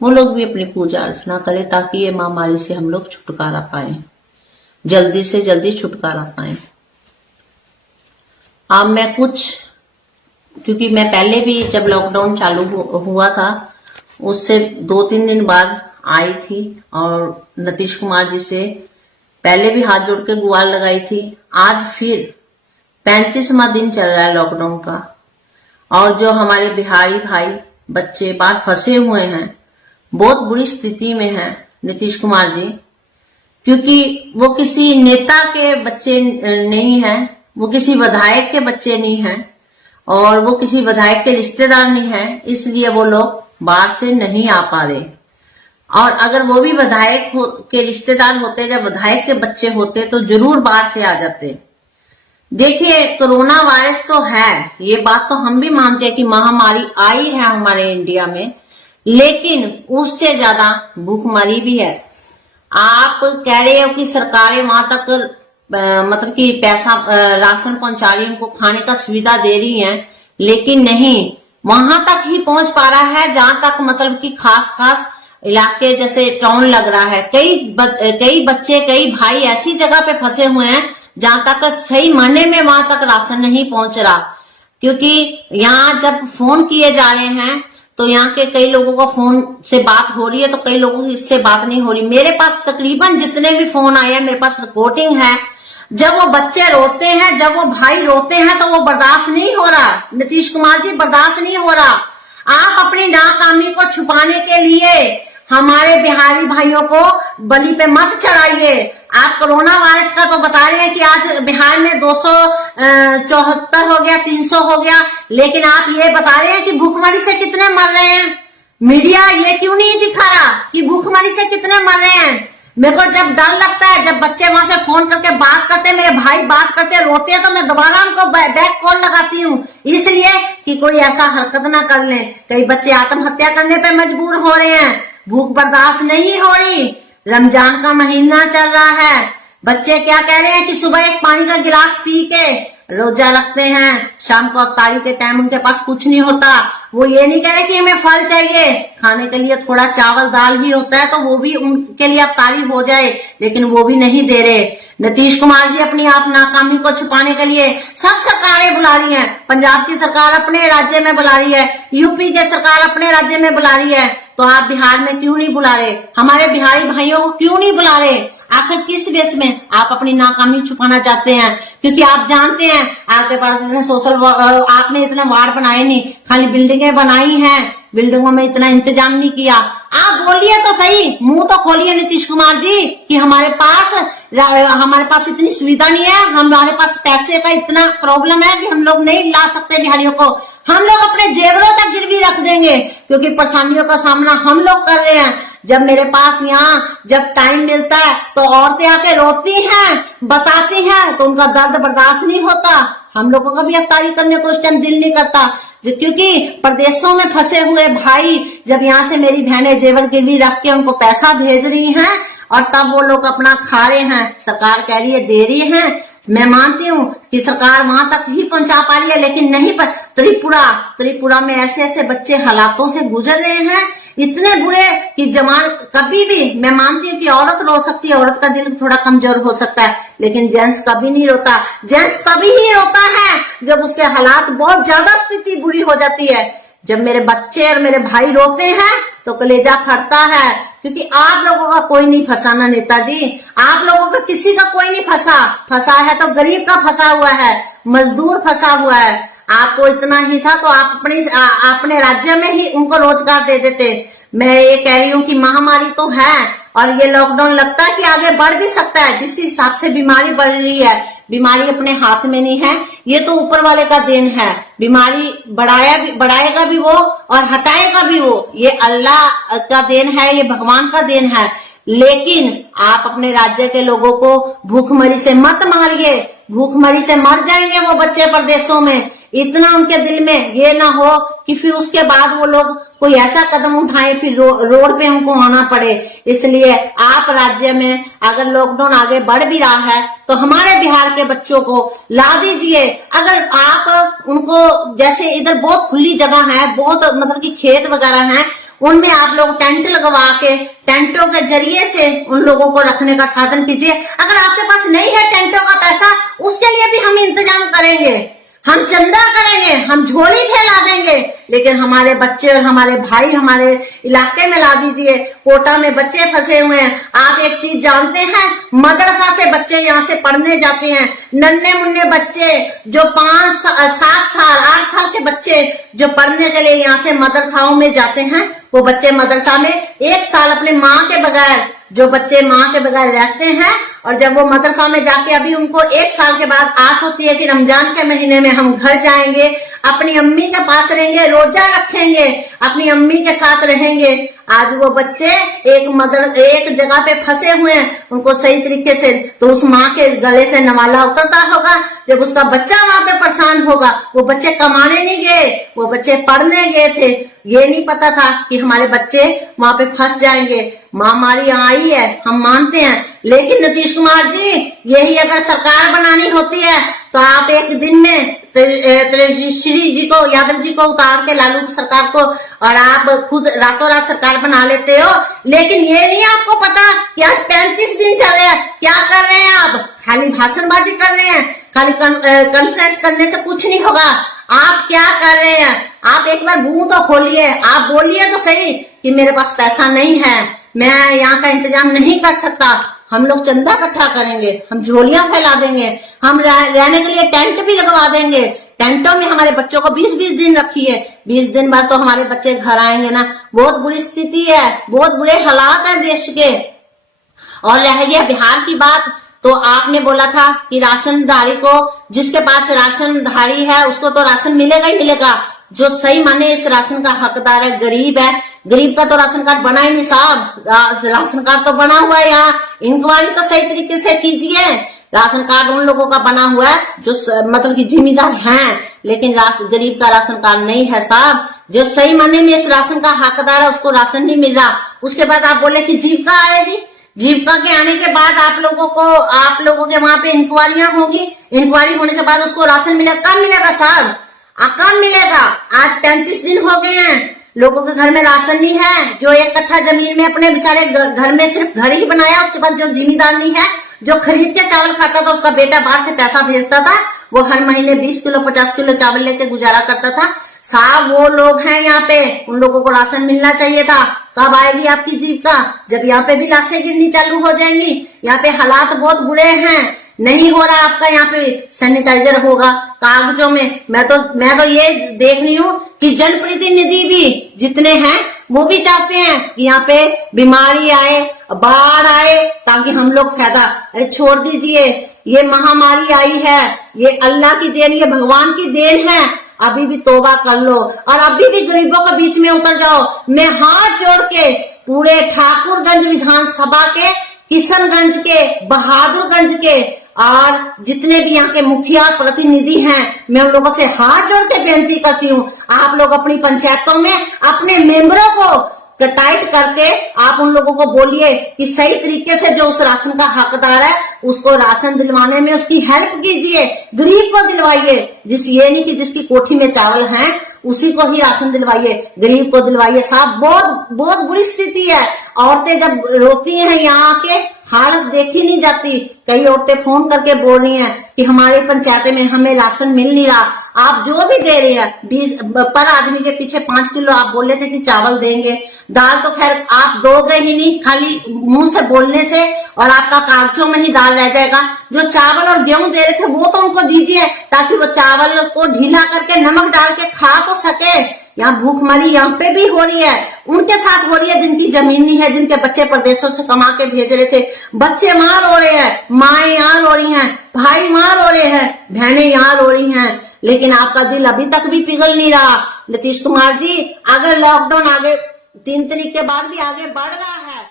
वो लोग भी अपनी पूजा अर्चना करें ताकि ये महामारी से हम लोग छुटकारा पाए, जल्दी से जल्दी छुटकारा पाए। अब मैं क्योंकि मैं पहले भी जब लॉकडाउन चालू हुआ था उससे 2-3 दिन बाद आई थी और नीतीश कुमार जी से पहले भी हाथ जोड़ के गुहार लगाई थी। आज फिर 35वां दिन चल रहा है लॉकडाउन का और जो हमारे बिहारी भाई बच्चे बाहर फंसे हुए हैं, बहुत बुरी स्थिति में हैं नीतीश कुमार जी, क्योंकि वो किसी नेता के बच्चे नहीं हैं, वो किसी विधायक के बच्चे नहीं हैं और वो किसी विधायक के रिश्तेदार नहीं हैं, इसलिए वो लोग बाहर से नहीं आ पा रहे। और अगर वो भी विधायक के रिश्तेदार होते या विधायक के बच्चे होते तो जरूर बाहर से आ जाते। देखिए, कोरोना वायरस तो है, ये बात तो हम भी मानते हैं कि महामारी आई है हमारे इंडिया में, लेकिन उससे ज्यादा भूखमरी भी है। आप कह रहे हो कि सरकारें वहां तक मतलब कि पैसा राशन पहुंचा रही है, उनको खाने का सुविधा दे रही हैं, लेकिन नहीं, वहां तक ही पहुंच पा रहा है जहां तक मतलब कि खास इलाके जैसे टाउन लग रहा है। कई बच्चे, कई भाई ऐसी जगह पे फंसे हुए हैं जहां तक सही मायने में वहां तक राशन नहीं पहुंच रहा, क्योंकि यहाँ जब फोन किए जा रहे हैं तो यहाँ के कई लोगों को फोन से बात हो रही है तो कई लोगों की इससे बात नहीं हो रही। मेरे पास तकरीबन जितने भी फोन आए हैं, मेरे पास रिकॉर्डिंग है, जब वो बच्चे रोते हैं, जब वो भाई रोते हैं तो वो बर्दाश्त नहीं हो रहा। नीतीश कुमार जी, बर्दाश्त नहीं हो रहा। आप अपनी नाकामी को छुपाने के लिए हमारे बिहारी भाइयों को बलि पे मत चढ़ाइए। आप कोरोना वायरस का तो बता रहे हैं कि आज बिहार में 274 हो गया, 300 हो गया, लेकिन आप ये बता रहे हैं कि भूखमरी से कितने मर रहे हैं। मीडिया ये क्यों नहीं दिखा रहा कि भूखमरी से कितने मर रहे हैं। मेरे को जब डर लगता है, जब बच्चे वहां से फोन करके बात करते, मेरे भाई बात करते, रोते हैं, तो मैं दोबारा उनको बैक कॉल लगाती हूँ, इसलिए कि कोई ऐसा हरकत ना कर ले। कई बच्चे आत्महत्या करने पे मजबूर हो रहे हैं, भूख बर्दाश्त नहीं हो रही। रमजान का महीना चल रहा है, बच्चे क्या कह रहे हैं कि सुबह एक पानी का गिलास पी के रोजा रखते हैं, शाम को अफ्तारी के टाइम उनके पास कुछ नहीं होता। वो ये नहीं कह रहे कि हमें फल चाहिए, खाने के लिए थोड़ा चावल दाल ही होता है तो वो भी उनके लिए अफ्तारी हो जाए, लेकिन वो भी नहीं दे रहे। नीतीश कुमार जी अपनी आप नाकामी को छुपाने के लिए सब सरकारें बुला रही हैं। पंजाब की सरकार अपने राज्य में बुला रही है, यूपी की सरकार अपने राज्य में बुला रही है, तो आप बिहार में क्यों नहीं बुला रहे? हमारे बिहारी भाइयों को क्यों नहीं बुला रहे? आखिर किस बेस में आप अपनी नाकामी छुपाना चाहते हैं? क्योंकि आप जानते हैं आपके पास इतने आपने इतने वार्ड बनाए नहीं, खाली बिल्डिंगें बनाई हैं, बिल्डिंगों में इतना इंतजाम नहीं किया। आप बोलिए तो सही, मुंह तो खोलिए नीतीश कुमार जी कि हमारे पास इतनी सुविधा नहीं है, हमारे पास पैसे का इतना प्रॉब्लम है कि हम लोग नहीं ला सकते बिहारियों को। हम लोग अपने जेवरों तक गिरवी रख देंगे, क्योंकि परेशानियों का सामना हम लोग कर रहे हैं। जब मेरे पास यहाँ जब टाइम मिलता है तो औरतें आके रोती हैं, बताती हैं, तो उनका दर्द बर्दाश्त नहीं होता। हम लोगों का भी अफ्तारी करने को उस टाइम दिल नहीं करता, क्योंकि प्रदेशों में फंसे हुए भाई जब यहाँ से मेरी बहनें जेवर गिरवी रख के उनको पैसा भेज रही हैं और तब वो लोग अपना खा रहे हैं, सरकार कह रही है दे रही है। मैं मानती हूँ कि सरकार वहां तक ही पहुंचा पा रही है, लेकिन नहीं पर त्रिपुरा में ऐसे बच्चे हालातों से गुजर रहे हैं, इतने बुरे कि जवान कभी भी, मैं मानती हूँ कि औरत रो सकती है, औरत का दिल थोड़ा कमजोर हो सकता है, लेकिन जेंट्स कभी नहीं रोता। जेंट्स तभी ही रोता है जब उसके हालात बहुत ज्यादा स्थिति बुरी हो जाती है। जब मेरे बच्चे और मेरे भाई रोते हैं तो कलेजा फटता है, क्योंकि आप लोगों का कोई नहीं फंसा ना नेताजी, आप लोगों का किसी का कोई नहीं फंसा है तो गरीब का फंसा हुआ है, मजदूर फंसा हुआ है। आपको इतना ही था तो आप अपने राज्य में ही उनको रोजगार दे देते। मैं ये कह रही हूँ कि महामारी तो है और ये लॉकडाउन लगता है कि आगे बढ़ भी सकता है। जिस हिसाब से बीमारी बढ़ रही है, बीमारी अपने हाथ में नहीं है, ये तो ऊपर वाले का देन है। बीमारी बढ़ाएगा भी वो और हटाएगा भी वो, ये अल्लाह का देन है, ये भगवान का देन है। लेकिन आप अपने राज्य के लोगों को भूखमरी से मत मारिए, भूखमरी से मर जाएंगे वो बच्चे प्रदेशों में। इतना उनके दिल में ये ना हो कि फिर उसके बाद वो लोग कोई ऐसा कदम उठाए फिर रोड पे उनको आना पड़े। इसलिए आप राज्य में अगर लॉकडाउन आगे बढ़ भी रहा है तो हमारे बिहार के बच्चों को ला दीजिए। अगर आप उनको, जैसे इधर बहुत खुली जगह है, बहुत मतलब कि खेत वगैरह हैं, उनमें आप लोग टेंट लगवा के टेंटों के जरिए से उन लोगों को रखने का साधन कीजिए। अगर आपके पास नहीं है टेंटों का पैसा, उसके लिए भी हम इंतजाम करेंगे, हम चंदा करेंगे, हम झोली फैला देंगे, लेकिन हमारे बच्चे और हमारे भाई हमारे इलाके में ला दीजिए। कोटा में बच्चे फंसे हुए हैं। आप एक चीज जानते हैं, मदरसा से बच्चे यहाँ से पढ़ने जाते हैं, नन्हे मुन्ने बच्चे जो 5 7 साल 8 साल के बच्चे जो पढ़ने के लिए यहाँ से मदरसाओं में जाते हैं, वो बच्चे मदरसा में 1 साल अपने माँ के बगैर, जो बच्चे माँ के बगैर रहते हैं, और जब वो मदरसा में जाके अभी उनको 1 साल के बाद आस होती है कि रमजान के महीने में हम घर जाएंगे, अपनी अम्मी के पास रहेंगे, रोजा रखेंगे, अपनी अम्मी के साथ रहेंगे। आज वो बच्चे एक जगह पे फंसे हुए हैं, उनको सही तरीके से तो उस माँ के गले से नवाला उतरता होगा। जब उसका बच्चा वहां पे परेशान होगा, वो बच्चे कमाने नहीं गए, वो बच्चे पढ़ने गए थे। ये नहीं पता था कि हमारे बच्चे वहां पे फंस जाएंगे। महामारी आई है, हम मानते हैं, लेकिन नीतीश कुमार जी, यही अगर सरकार बनानी होती है तो आप एक दिन में श्री जी को, यादव जी को उतार के लालू की सरकार को, और आप खुद रातों रात सरकार बना लेते हो। लेकिन ये नहीं आपको पता कि आज 35 दिन चल रहे हैं, क्या कर रहे हैं आप? खाली भाषणबाजी कर रहे हैं, खाली कॉन्फ्रेंस करने से कुछ नहीं होगा। आप क्या कर रहे हैं? आप एक बार मुंह तो खोलिए, आप बोलिए तो सही कि मेरे पास पैसा नहीं है, मैं यहाँ का इंतजाम नहीं कर सकता। हम लोग चंदा इकट्ठा करेंगे, हम झोलियां फैला देंगे, हम रहने के लिए टेंट भी लगवा देंगे। टेंटों में हमारे बच्चों को 20-20 दिन रखिए, 20 दिन बाद तो हमारे बच्चे घर आएंगे ना। बहुत बुरी स्थिति है, बहुत बुरे हालात है देश के। और रह गया बिहार की बात, तो आपने बोला था कि राशनधारी को, जिसके पास राशनधारी है उसको तो राशन मिलेगा ही मिलेगा। जो सही माने इस राशन का हकदार है गरीब है, गरीब का तो राशन कार्ड बना ही नहीं साहब। राशन कार्ड तो बना हुआ है, यहाँ इंक्वायरी तो सही तरीके से कीजिए। राशन कार्ड उन लोगों का बना हुआ है जो मतलब कि जिम्मेदार हैं, लेकिन गरीब का राशन कार्ड नहीं है साहब। जो सही माने में इस राशन का हकदार है उसको राशन नहीं मिल रहा। उसके बाद आप बोले कि जीविका आएगी, जीविका के आने के बाद आप लोगों के वहां पे इंक्वायरियां होगी, इंक्वायरी होने के बाद उसको राशन मिलेगा। कब मिलेगा साहब? कब मिलेगा? आज 35 दिन हो गए हैं, लोगों के घर में राशन नहीं है। जो 1 कट्ठा जमीन में अपने बेचारे घर में सिर्फ घर ही बनाया, उसके बाद जो जिम्मेदार नहीं है, जो खरीद के चावल खाता था, उसका बेटा बाहर से पैसा भेजता था, वो हर महीने 20 किलो 50 किलो चावल लेके गुजारा करता था साहब। वो लोग हैं यहाँ पे, उन लोगों को राशन मिलना चाहिए था। कब आएगी आपकी जीविका? जब यहाँ पे भी लाशें गिरनी चालू हो जाएंगी। यहाँ पे हालात बहुत बुरे हैं, नहीं हो रहा आपका यहाँ पे सैनिटाइजर होगा कागजों में। मैं तो ये देख रही हूँ कि जनप्रतिनिधि भी जितने हैं वो भी चाहते हैं कि यहाँ पे बीमारी आए, बाढ़ आए, ताकि हम लोग फायदा। अरे छोड़ दीजिए, ये महामारी आई है, ये अल्लाह की देन, ये भगवान की देन है। अभी भी तौबा कर लो और अभी भी गरीबों के बीच में उतर जाओ। मैं हाथ जोड़ के पूरे ठाकुरगंज विधानसभा के, किशनगंज के, बहादुरगंज के और जितने भी यहाँ के मुखिया प्रतिनिधि हैं, मैं उन लोगों से हाथ जोड़ के बेनती करती हूँ, आप लोग अपनी पंचायतों में अपने मेंबरों को टाइट करके आप उन लोगों को बोलिए कि सही तरीके से जो उस राशन का हकदार है उसको राशन दिलवाने में उसकी हेल्प कीजिए, गरीब को दिलवाइए। ये नहीं कि जिसकी कोठी में चावल हैं उसी को ही राशन दिलवाइए, गरीब को दिलवाइए साहब। बहुत बहुत बुरी स्थिति है। औरतें जब रोती हैं यहाँ आके, हालत देखी नहीं जाती। कई औरतें फोन करके बोल रही हैं कि हमारे पंचायत में हमें राशन मिल नहीं रहा। आप जो भी दे रहे हैं 20 पर आदमी के पीछे 5 किलो आप बोले थे कि चावल देंगे, दाल तो खैर आप दोगे ही नहीं, खाली मुंह से बोलने से, और आपका कागजों में ही दाल रह जाएगा। जो चावल और गेहूं दे रहे थे वो तो उनको दीजिए, ताकि वो चावल को ढीला करके नमक डाल के खा तो सके। यहाँ भूखमरी यहाँ पे भी हो रही है, उनके साथ हो रही है जिनकी जमीन नहीं है, जिनके बच्चे प्रदेशों से कमा के भेज रहे थे। बच्चे वहां रो रहे हैं, माएं यहाँ रो रही हैं, भाई वहां रो रहे हैं, बहनें यहाँ रो रही हैं, लेकिन आपका दिल अभी तक भी पिघल नहीं रहा। नीतीश कुमार जी, अगर लॉकडाउन आगे 3 तारीख के बाद भी आगे बढ़ रहा है